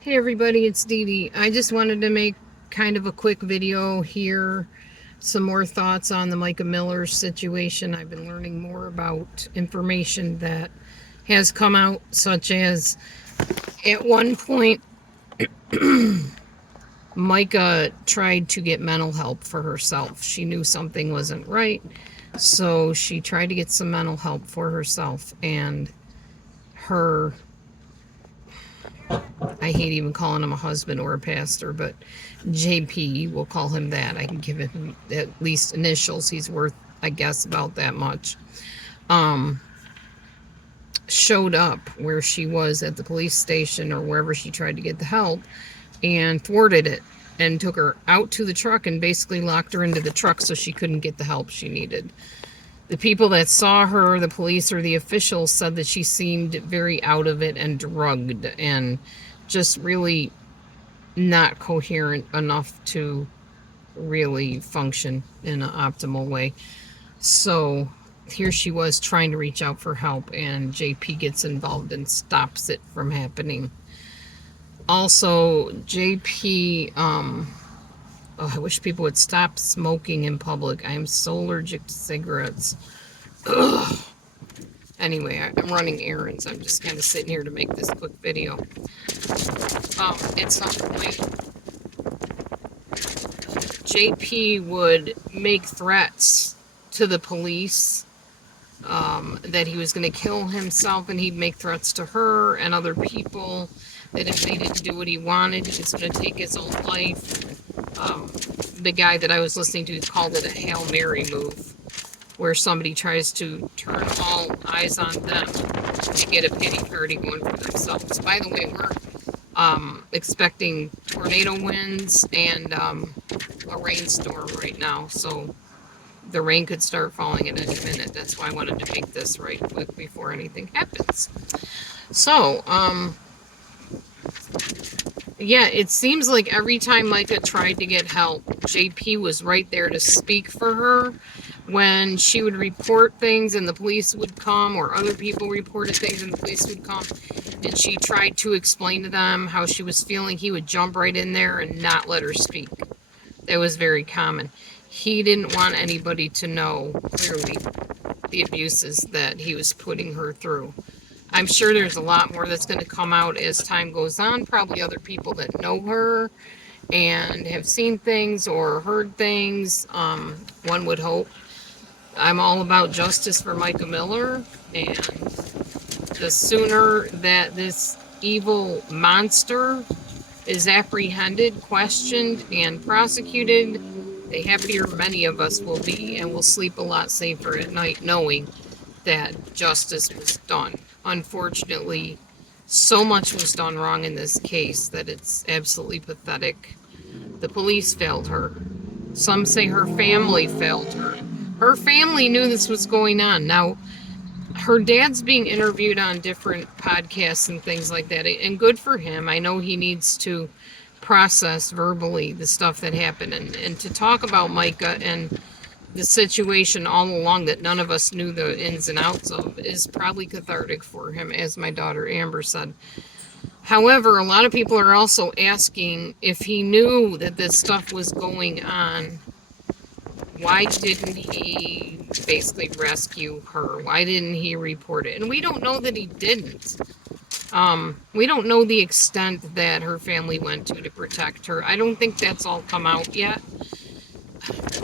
Hey everybody, it's Dee Dee. I just wanted to make kind of a quick video here. Some more thoughts on the Mica Miller situation. I've been learning more about information that has come out, such as at one point, Mica tried to get mental help for herself. She knew something wasn't right, so she tried to get some mental help for herself. And her I hate even calling him a husband or a pastor, but JP, we'll call him that. I can give him at least initials. He's worth, I guess, about that much. Um, Showed up where she was at the police station or wherever she tried to get the help and thwarted it and took her out to the truck and basically locked her into the truck so she couldn't get the help she needed. The people that saw her, the police or the officials, said that she seemed very out of it and drugged and just really not coherent enough to really function in an optimal way. So here she was trying to reach out for help, and JP gets involved and stops it from happening. Also, JP, I wish people would stop smoking in public. I am so allergic to cigarettes. Ugh. Anyway, I'm running errands. I'm just kind of sitting here to make this quick video. At some point, JP would make threats to the police that he was going to kill himself, and he'd make threats to her and other people that if they didn't do what he wanted, he was going to take his own life. The guy that I was listening to called it a Hail Mary move, where somebody tries to turn all eyes on them to get a pity party going for themselves. By the way, we're expecting tornado winds and a rainstorm right now, so the rain could start falling at any minute. That's why I wanted to make this right quick before anything happens. So, yeah, it seems like every time Mica tried to get help, JP was right there to speak for her. When she would report things and the police would come, or other people reported things and the police would come, and she tried to explain to them how she was feeling, he would jump right in there and not let her speak. That was very common. He didn't want anybody to know clearly the abuses that he was putting her through. I'm sure there's a lot more that's going to come out as time goes on. Probably other people that know her and have seen things or heard things. One would hope. I'm all about justice for Mica Miller, and the sooner that this evil monster is apprehended, questioned, and prosecuted, the happier many of us will be, and will sleep a lot safer at night knowing that justice was done. Unfortunately, so much was done wrong in this case that it's absolutely pathetic. The police failed her. Some say her family failed her. Her family knew this was going on. Now, her dad's being interviewed on different podcasts and things like that, and good for him. I know he needs to process verbally the stuff that happened, and to talk about Mica and the situation all along that none of us knew the ins and outs of is probably cathartic for him, as my daughter Amber said. However, a lot of people are also asking if he knew that this stuff was going on, why didn't he basically rescue her? Why didn't he report it? And we don't know that he didn't. We don't know the extent that her family went to protect her. I don't think that's all come out yet.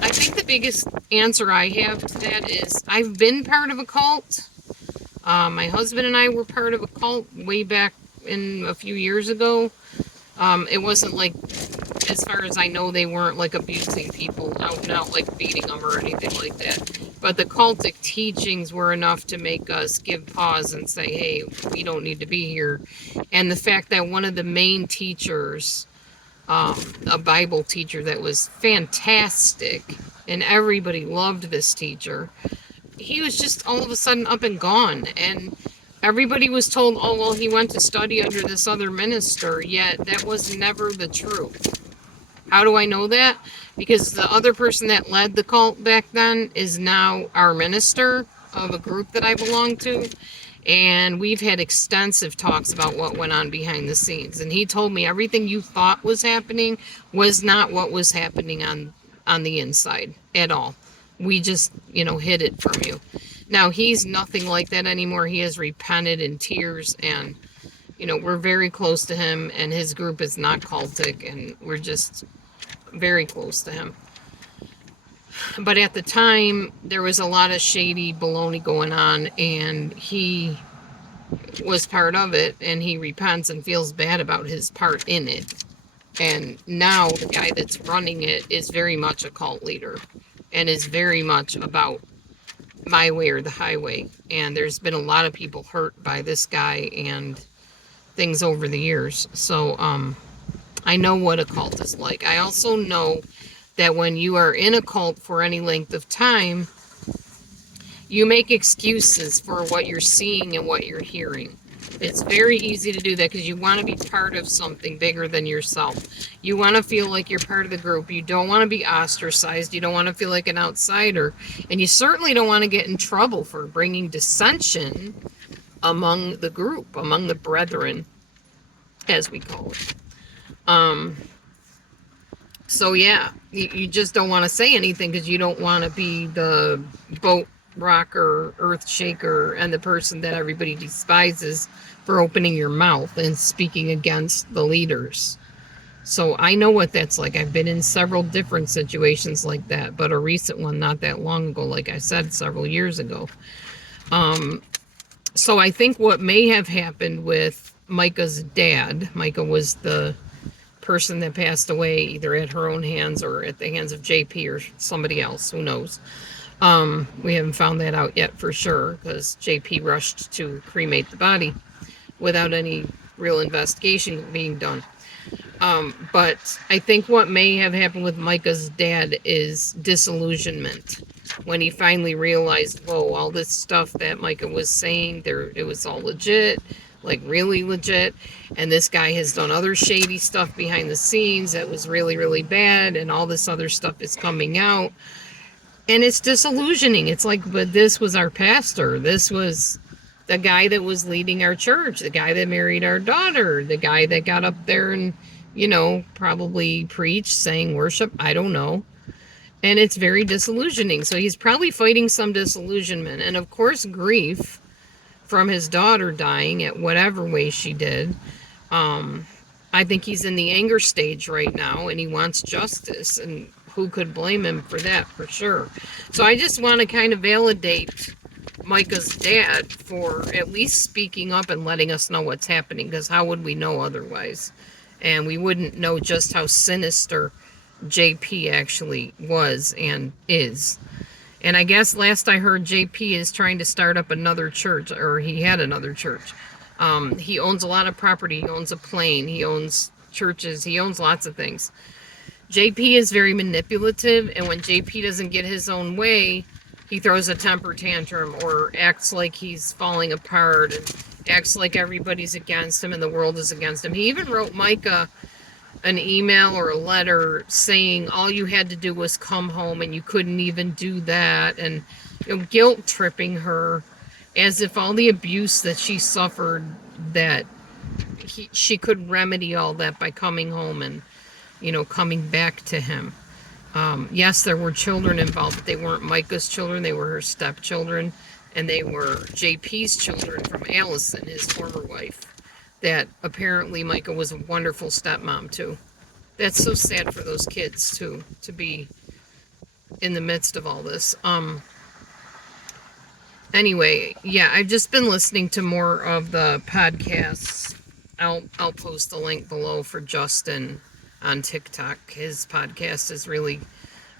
I think the biggest answer I have to that is I've been part of a cult. My husband and I were part of a cult way back in a few years ago. It wasn't like, as far as I know, they weren't like abusing people out and out, like beating them or anything like that. But the cultic teachings were enough to make us give pause and say, hey, we don't need to be here. And the fact that one of the main teachers, a Bible teacher that was fantastic, and everybody loved this teacher, he was just all of a sudden up and gone. And everybody was told, oh, well, he went to study under this other minister, yet that was never the truth. How do I know that? Because the other person that led the cult back then is now our minister of a group that I belong to. And we've had extensive talks about what went on behind the scenes. And he told me everything you thought was happening was not what was happening on the inside at all. We just, hid it from you. Now, he's nothing like that anymore. He has repented in tears, and, we're very close to him, and his group is not cultic, and we're just very close to him. But at the time, there was a lot of shady baloney going on, and he was part of it, and he repents and feels bad about his part in it. And now the guy that's running it is very much a cult leader and is very much about my way or the highway. And there's been a lot of people hurt by this guy and things over the years. So I know what a cult is like. I also know that when you are in a cult for any length of time, you make excuses for what you're seeing and what you're hearing. It's very easy to do that because you want to be part of something bigger than yourself. You want to feel like you're part of the group. You don't want to be ostracized. You don't want to feel like an outsider. And you certainly don't want to get in trouble for bringing dissension among the group, among the brethren, as we call it. So yeah, you just don't want to say anything because you don't want to be the boat rocker, earth shaker, and the person that everybody despises for opening your mouth and speaking against the leaders. So I know what that's like. I've been in several different situations like that, but a recent one not that long ago, like I said, several years ago. So I think what may have happened with Mica's dad, Mica was the person that passed away either at her own hands or at the hands of JP or somebody else, who knows. We haven't found that out yet for sure because JP rushed to cremate the body without any real investigation being done. But I think what may have happened with Mica's dad is disillusionment. When he finally realized, whoa, all this stuff that Mica was saying, it was all legit, like really legit. And this guy has done other shady stuff behind the scenes that was really, really bad. And all this other stuff is coming out. And it's disillusioning. It's like, but this was our pastor. This was the guy that was leading our church, the guy that married our daughter, the guy that got up there and, probably preached, sang worship. I don't know. And it's very disillusioning. So he's probably fighting some disillusionment. And of course, grief from his daughter dying at whatever way she did. I think he's in the anger stage right now and he wants justice. And who could blame him for that, for sure. So I just want to kind of validate Mica's dad for at least speaking up and letting us know what's happening, because how would we know otherwise? And we wouldn't know just how sinister JP actually was and is. And I guess last I heard, JP is trying to start up another church, or he had another church. He owns a lot of property. He owns a plane. He owns churches. He owns lots of things. JP is very manipulative, and when JP doesn't get his own way, he throws a temper tantrum or acts like he's falling apart and acts like everybody's against him and the world is against him. He even wrote Mica an email or a letter saying all you had to do was come home and you couldn't even do that, and guilt tripping her as if all the abuse that she suffered, that she could remedy all that by coming home and coming back to him. Yes, there were children involved, but they weren't Mica's children. They were her stepchildren, and they were JP's children from Allison, his former wife, that apparently Mica was a wonderful stepmom to. That's so sad for those kids, too, to be in the midst of all this. Anyway, yeah, I've just been listening to more of the podcasts. I'll post the link below for Justin on TikTok. His podcast is really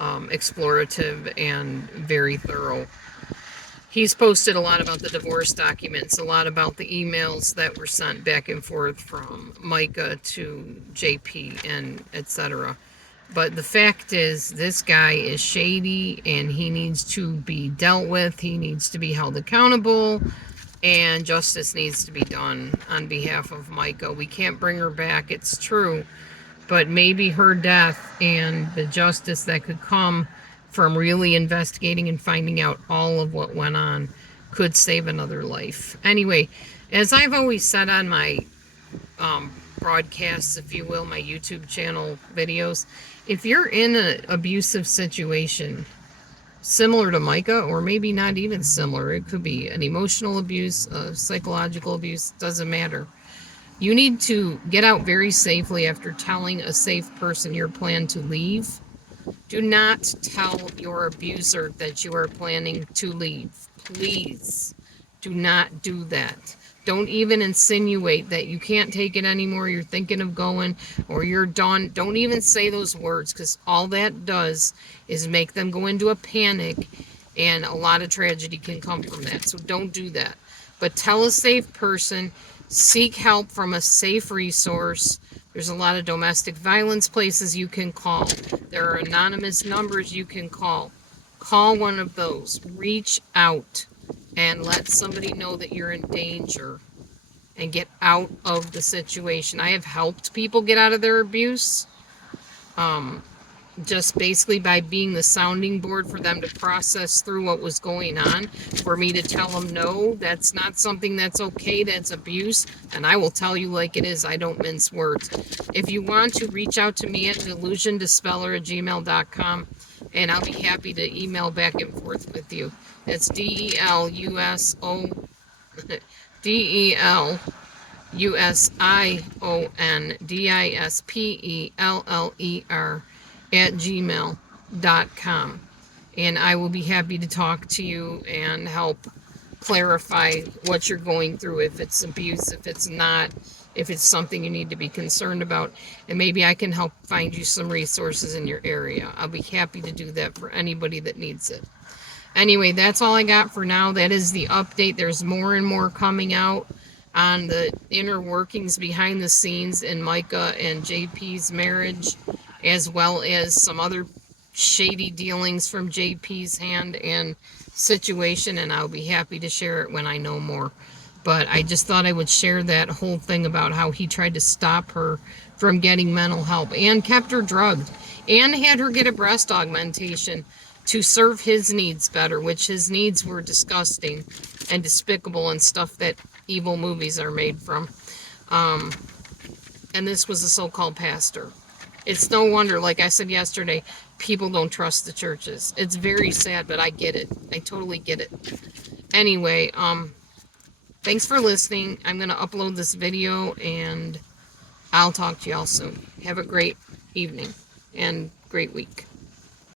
explorative and very thorough. He's posted a lot about the divorce documents, a lot about the emails that were sent back and forth from Mica to JP and etc. But the fact is, this guy is shady and he needs to be dealt with. He needs to be held accountable, and justice needs to be done on behalf of Mica. We can't bring her back, it's true. But maybe her death and the justice that could come from really investigating and finding out all of what went on could save another life. Anyway, as I've always said on my broadcasts, if you will, my YouTube channel videos, if you're in an abusive situation, similar to Mica, or maybe not even similar, it could be an emotional abuse, psychological abuse, doesn't matter. You need to get out very safely after telling a safe person your plan to leave. Do not tell your abuser that you are planning to leave. Please do not do that. Don't even insinuate that you can't take it anymore, you're thinking of going, or you're done. Don't even say those words, because all that does is make them go into a panic, and a lot of tragedy can come from that. So don't do that. But tell a safe person, seek help from a safe resource. There's a lot of domestic violence places you can call. There are anonymous numbers you can call. Call one of those. Reach out and let somebody know that you're in danger and get out of the situation. I have helped people get out of their abuse. Just basically by being the sounding board for them to process through what was going on, for me to tell them, no, that's not something that's okay, that's abuse, and I will tell you like it is. I don't mince words. If you want to, reach out to me at delusiondispeller@gmail.com, and I'll be happy to email back and forth with you. That's DELUSO DELUSIONDISPELLER@gmail.com. And I will be happy to talk to you and help clarify what you're going through, if it's abuse, if it's not, if it's something you need to be concerned about. And maybe I can help find you some resources in your area. I'll be happy to do that for anybody that needs it. Anyway, that's all I got for now. That is the update. There's more and more coming out on the inner workings behind the scenes in Mica and JP's marriage, as well as some other shady dealings from JP's hand and situation, and I'll be happy to share it when I know more. But I just thought I would share that whole thing about how he tried to stop her from getting mental help and kept her drugged and had her get a breast augmentation to serve his needs better, which his needs were disgusting and despicable and stuff that evil movies are made from. And this was a so-called pastor. It's no wonder, like I said yesterday, people don't trust the churches. It's very sad, but I get it. I totally get it. Anyway, thanks for listening. I'm going to upload this video, and I'll talk to y'all soon. Have a great evening and great week.